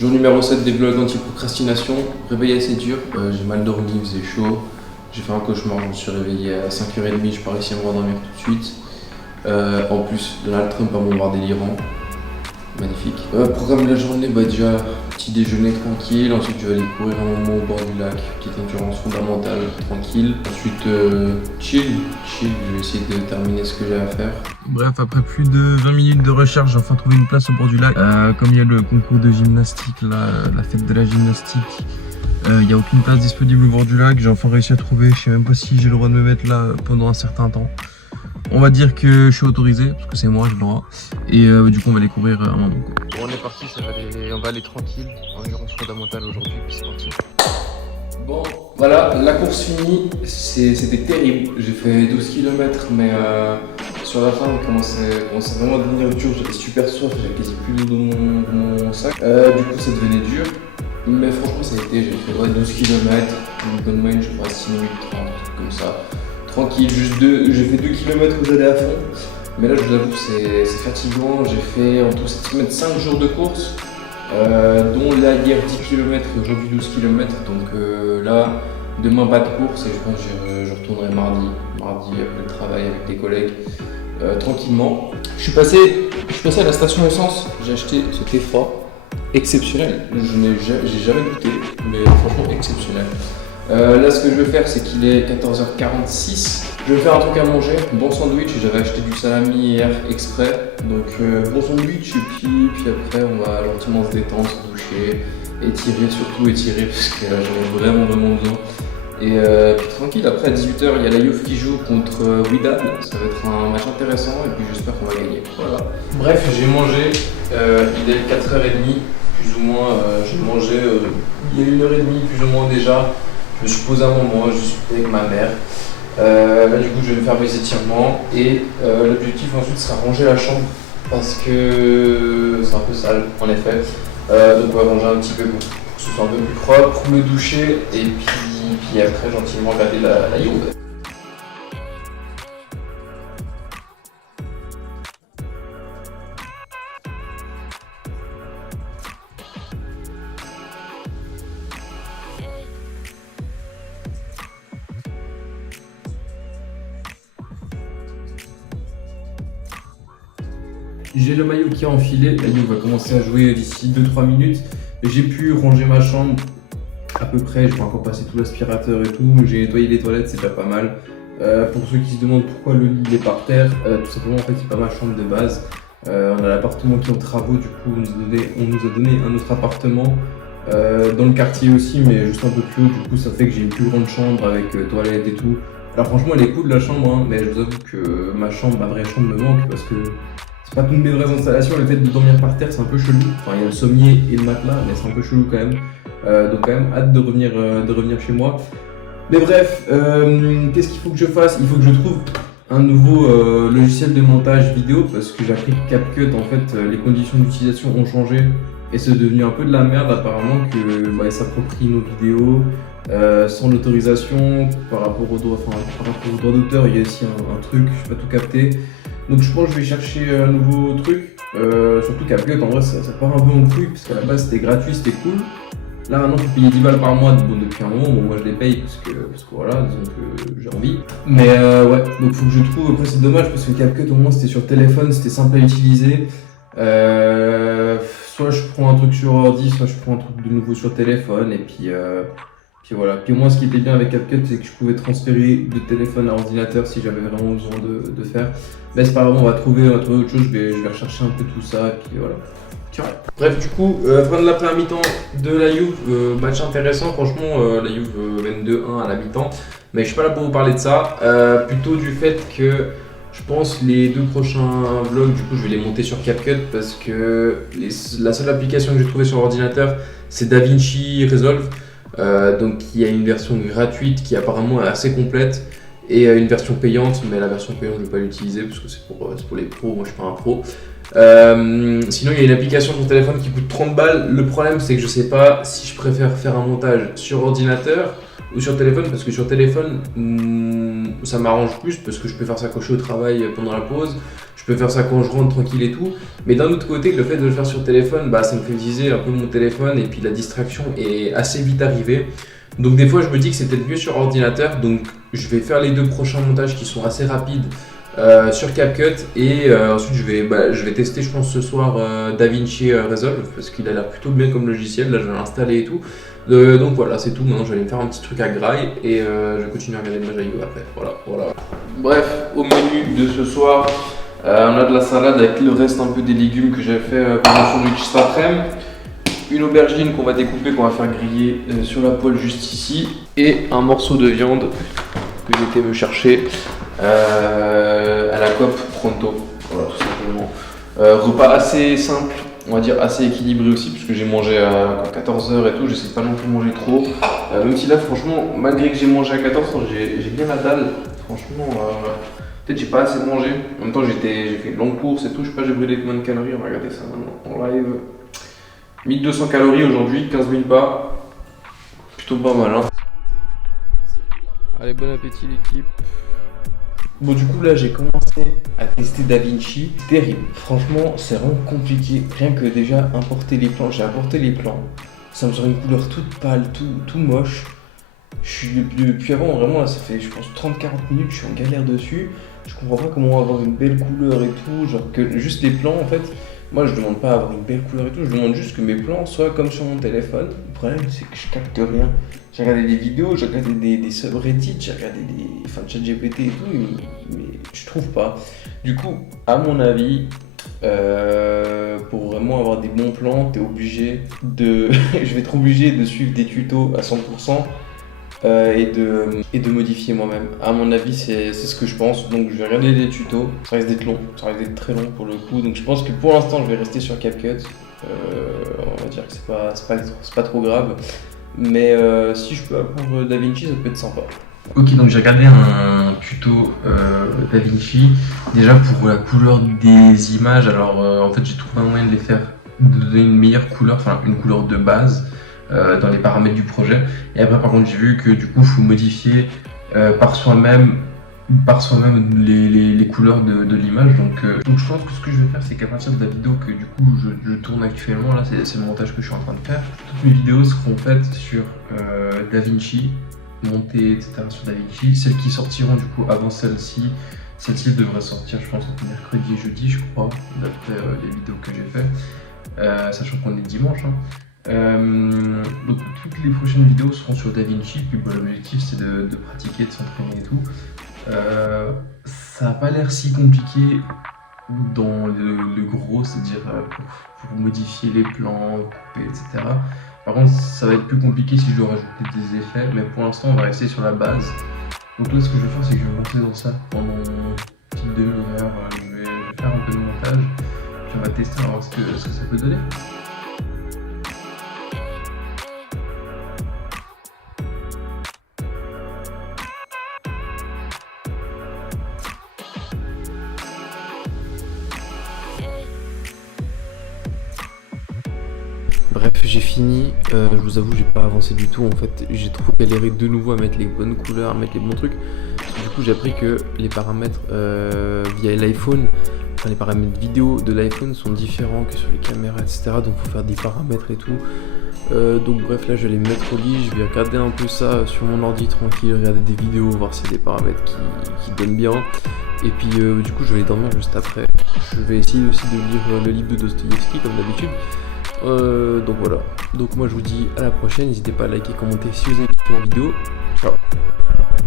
Jour numéro 7 des vlogs anti-procrastination, réveil assez dur, j'ai mal dormi, il faisait chaud, j'ai fait un cauchemar, je me suis réveillé à 5h30, j'ai pas réussi à me rendormir tout de suite. En plus, Donald Trump a bombardé l'Iran, magnifique. Programme de la journée, déjà petit déjeuner tranquille, ensuite je vais aller courir un moment au bord du lac, petite endurance fondamentale tranquille. Ensuite chill, je vais essayer de terminer ce que j'ai à faire. Bref, après plus de 20 minutes de recherche, j'ai enfin trouvé une place au bord du lac. Comme il y a le concours de gymnastique, là, la fête de la gymnastique, il n'y a aucune place disponible au bord du lac. J'ai enfin réussi à trouver, je sais même pas si j'ai le droit de me mettre là pendant un certain temps. On va dire que je suis autorisé, parce que c'est moi, j'ai le droit. Et du coup, on va aller courir un moment. Bon, on est parti, on va aller tranquille. Endurance fondamentale aujourd'hui, puis c'est parti. Bon, voilà, la course finie. C'était terrible. J'ai fait 12 km, mais sur la fin, on commençait vraiment à devenir dur. J'avais super soif, j'avais quasi plus d'eau dans mon sac. Du coup, ça devenait dur. Mais franchement, ça a été. J'ai fait 12 km, une bonne moyenne, je crois, 6 minutes 30, comme ça. Tranquille, j'ai fait 2 km aux allées à fond, mais là je vous avoue c'est fatigant. J'ai fait en tout cette semaine 5 jours de course, dont là hier 10 km et aujourd'hui 12 km, donc là demain pas de course et je pense que je retournerai mardi après le travail avec des collègues, tranquillement. Je suis passé à la station essence, j'ai acheté ce thé froid, exceptionnel, j'ai jamais goûté, mais franchement exceptionnel. Là, ce que je vais faire, c'est qu'il est 14h46. Je vais faire un truc à manger, bon sandwich. J'avais acheté du salami hier exprès. Donc, bon sandwich, et puis après, on va gentiment se détendre, se doucher, surtout étirer, parce que j'en ai vraiment besoin. Et puis tranquille, après à 18h, il y a la Juve qui joue contre Wydad. Ça va être un match intéressant, et puis j'espère qu'on va gagner. Voilà. Bref, j'ai mangé, il est 4h30, plus ou moins. J'ai mangé il y a 1h30, plus ou moins déjà. Je me suis posé un moment, je suis avec ma mère. Là, du coup, je vais me faire mes étirements et l'objectif ensuite sera ranger la chambre parce que c'est un peu sale en effet. Donc, on va ranger un petit peu pour que ce soit un peu plus propre, me doucher et puis après, gentiment regarder la Juve. J'ai le maillot qui est enfilé, la Juve va commencer à jouer d'ici 2-3 minutes. J'ai pu ranger ma chambre à peu près, j'ai pas encore passé tout l'aspirateur et tout, j'ai nettoyé les toilettes, c'est déjà pas mal. Pour ceux qui se demandent pourquoi le lit est par terre, tout simplement en fait c'est pas ma chambre de base. On a l'appartement qui est en travaux, du coup on nous a donné un autre appartement dans le quartier aussi, mais juste un peu plus haut, du coup ça fait que j'ai une plus grande chambre avec toilette et tout. Alors franchement elle est cool la chambre, hein, mais je vous avoue que ma vraie chambre me manque parce que c'est pas toutes mes vraies installations, le fait de dormir par terre c'est un peu chelou. Enfin il y a le sommier et le matelas, mais c'est un peu chelou quand même. Donc quand même hâte de revenir chez moi. Mais bref, qu'est-ce qu'il faut que je fasse? Il faut que je trouve un nouveau logiciel de montage vidéo parce que j'ai appris que CapCut en fait les conditions d'utilisation ont changé et c'est devenu un peu de la merde apparemment que il s'approprie nos vidéos sans l'autorisation par rapport aux droits d'auteur. Il y a aussi un truc, je n'ai pas tout capté. Donc je pense que je vais chercher un nouveau truc, surtout CapCut en vrai ça part un peu en couille parce qu'à la base c'était gratuit, c'était cool. Là maintenant il faut payer 10 balles par mois depuis un moment, bon moi je les paye parce que voilà, disons que j'ai envie. Mais ouais, donc faut que je trouve, après c'est dommage parce que CapCut au moins c'était sur téléphone, c'était simple à utiliser. Soit je prends un truc sur ordi, soit je prends un truc de nouveau sur téléphone et puis voilà. Puis au moins ce qui était bien avec CapCut c'est que je pouvais transférer de téléphone à ordinateur si j'avais vraiment besoin de faire. Mais c'est pas grave, on va trouver autre chose, je vais rechercher un peu tout ça et puis voilà. Bref, du coup, fin de la première mi-temps de la Juve, match intéressant, franchement, la Juve mène 2-1 à la mi-temps, mais je suis pas là pour vous parler de ça, plutôt du fait que je pense les 2 prochains vlogs, du coup, je vais les monter sur CapCut parce que la seule application que j'ai trouvée sur ordinateur, c'est DaVinci Resolve, donc il y a une version gratuite qui apparemment est assez complète et une version payante, mais la version payante je ne vais pas l'utiliser parce que c'est pour les pros, moi je suis pas un pro. Sinon il y a une application sur téléphone qui coûte 30 balles. Le problème c'est que je sais pas si je préfère faire un montage sur ordinateur ou sur téléphone, parce que sur téléphone, ça m'arrange plus parce que je peux faire ça quand je suis au travail pendant la pause, je peux faire ça quand je rentre tranquille et tout. Mais d'un autre côté, le fait de le faire sur téléphone, ça me fait utiliser un peu mon téléphone et puis la distraction est assez vite arrivée. Donc des fois, je me dis que c'est peut-être mieux sur ordinateur. Donc je vais faire les 2 prochains montages qui sont assez rapides sur CapCut et ensuite je vais tester, je pense, ce soir DaVinci Resolve parce qu'il a l'air plutôt bien comme logiciel. Là, je vais l'installer et tout. Donc voilà, c'est tout. Maintenant, je vais aller me faire un petit truc à graille et je vais continuer à regarder le Majayo après. Voilà. Bref, au menu de ce soir, on a de la salade avec le reste un peu des légumes que j'avais fait pendant le sandwich cet après-midi. Une aubergine qu'on va découper, qu'on va faire griller sur la poêle juste ici. Et un morceau de viande que j'ai été me chercher à la Coop Pronto. Voilà, tout simplement. Repas assez simple, on va dire assez équilibré aussi, puisque j'ai mangé à 14h et tout. J'essaie pas non plus de manger trop. Même si là, franchement, malgré que j'ai mangé à 14h, j'ai bien la dalle. Franchement, peut-être j'ai pas assez mangé. En même temps, j'ai fait une longue course et tout. Je sais pas, j'ai brûlé combien de calories. On va regarder ça maintenant en live. 1200 calories aujourd'hui, 15 000 pas. Plutôt pas mal, hein. Allez, bon appétit l'équipe. Bon, du coup là j'ai commencé à tester DaVinci. Terrible, franchement c'est vraiment compliqué. Rien que déjà importer les plans, j'ai importé les plans. Ça me sort une couleur toute pâle, tout moche. Je suis depuis avant, vraiment là ça fait je pense 30-40 minutes, je suis en galère dessus. Je comprends pas comment avoir une belle couleur et tout. Genre que juste les plans en fait, moi je demande pas à avoir une belle couleur et tout, je demande juste que mes plans soient comme sur mon téléphone. Le problème c'est que je capte rien. J'ai regardé des vidéos, j'ai regardé des subreddits, j'ai regardé des ChatGPT et tout, mais je trouve pas. Du coup, à mon avis, pour vraiment avoir des bons plans, t'es obligé de. Je vais être obligé de suivre des tutos à 100% et de modifier moi-même. À mon avis, c'est ce que je pense. Donc je vais regarder des tutos. Ça risque d'être long, ça risque d'être très long pour le coup. Donc je pense que pour l'instant, je vais rester sur CapCut. On va dire que c'est pas trop grave. Mais si je peux apprendre DaVinci, ça peut être sympa. Ok, donc j'ai regardé un tuto DaVinci. Déjà pour la couleur des images, alors en fait j'ai trouvé un moyen de de donner une meilleure couleur, enfin une couleur de base dans les paramètres du projet. Et après par contre j'ai vu que du coup il faut modifier par soi-même les couleurs de l'image. Donc je pense que ce que je vais faire, c'est qu'à partir de la vidéo que du coup je tourne actuellement, là c'est le montage que je suis en train de faire, toutes mes vidéos seront faites sur DaVinci, montées etc. sur DaVinci. Celles qui sortiront du coup avant celle-ci devrait sortir je pense entre mercredi et jeudi je crois, d'après les vidéos que j'ai fait, sachant qu'on est dimanche, hein. Donc toutes les prochaines vidéos seront sur DaVinci, puis l'objectif c'est de pratiquer, de s'entraîner et tout. Ça n'a pas l'air si compliqué dans le gros, c'est-à-dire pour modifier les plans, couper, etc. Par contre, ça va être plus compliqué si je dois rajouter des effets, mais pour l'instant, on va rester sur la base. Donc là, ce que je vais faire, c'est que je vais monter dans ça pendant une petite demi-heure. Je vais faire un peu de montage, puis on va tester, on va voir ce que ça peut donner. Bref, j'ai fini, je vous avoue, j'ai pas avancé du tout en fait, j'ai trop galéré de nouveau à mettre les bonnes couleurs, à mettre les bons trucs. Du coup, j'ai appris que les paramètres via l'iPhone, enfin les paramètres vidéo de l'iPhone sont différents que sur les caméras, etc. Donc faut faire des paramètres et tout. Donc bref, là je vais les mettre au lit, je vais regarder un peu ça sur mon ordi tranquille, regarder des vidéos, voir s'il y a des paramètres qui donnent bien. Et puis du coup je vais aller dormir juste après. Je vais essayer aussi de lire le livre de Dostoïevski comme d'habitude. Donc voilà, donc moi je vous dis à la prochaine, n'hésitez pas à liker, commenter si vous avez kiffé la vidéo,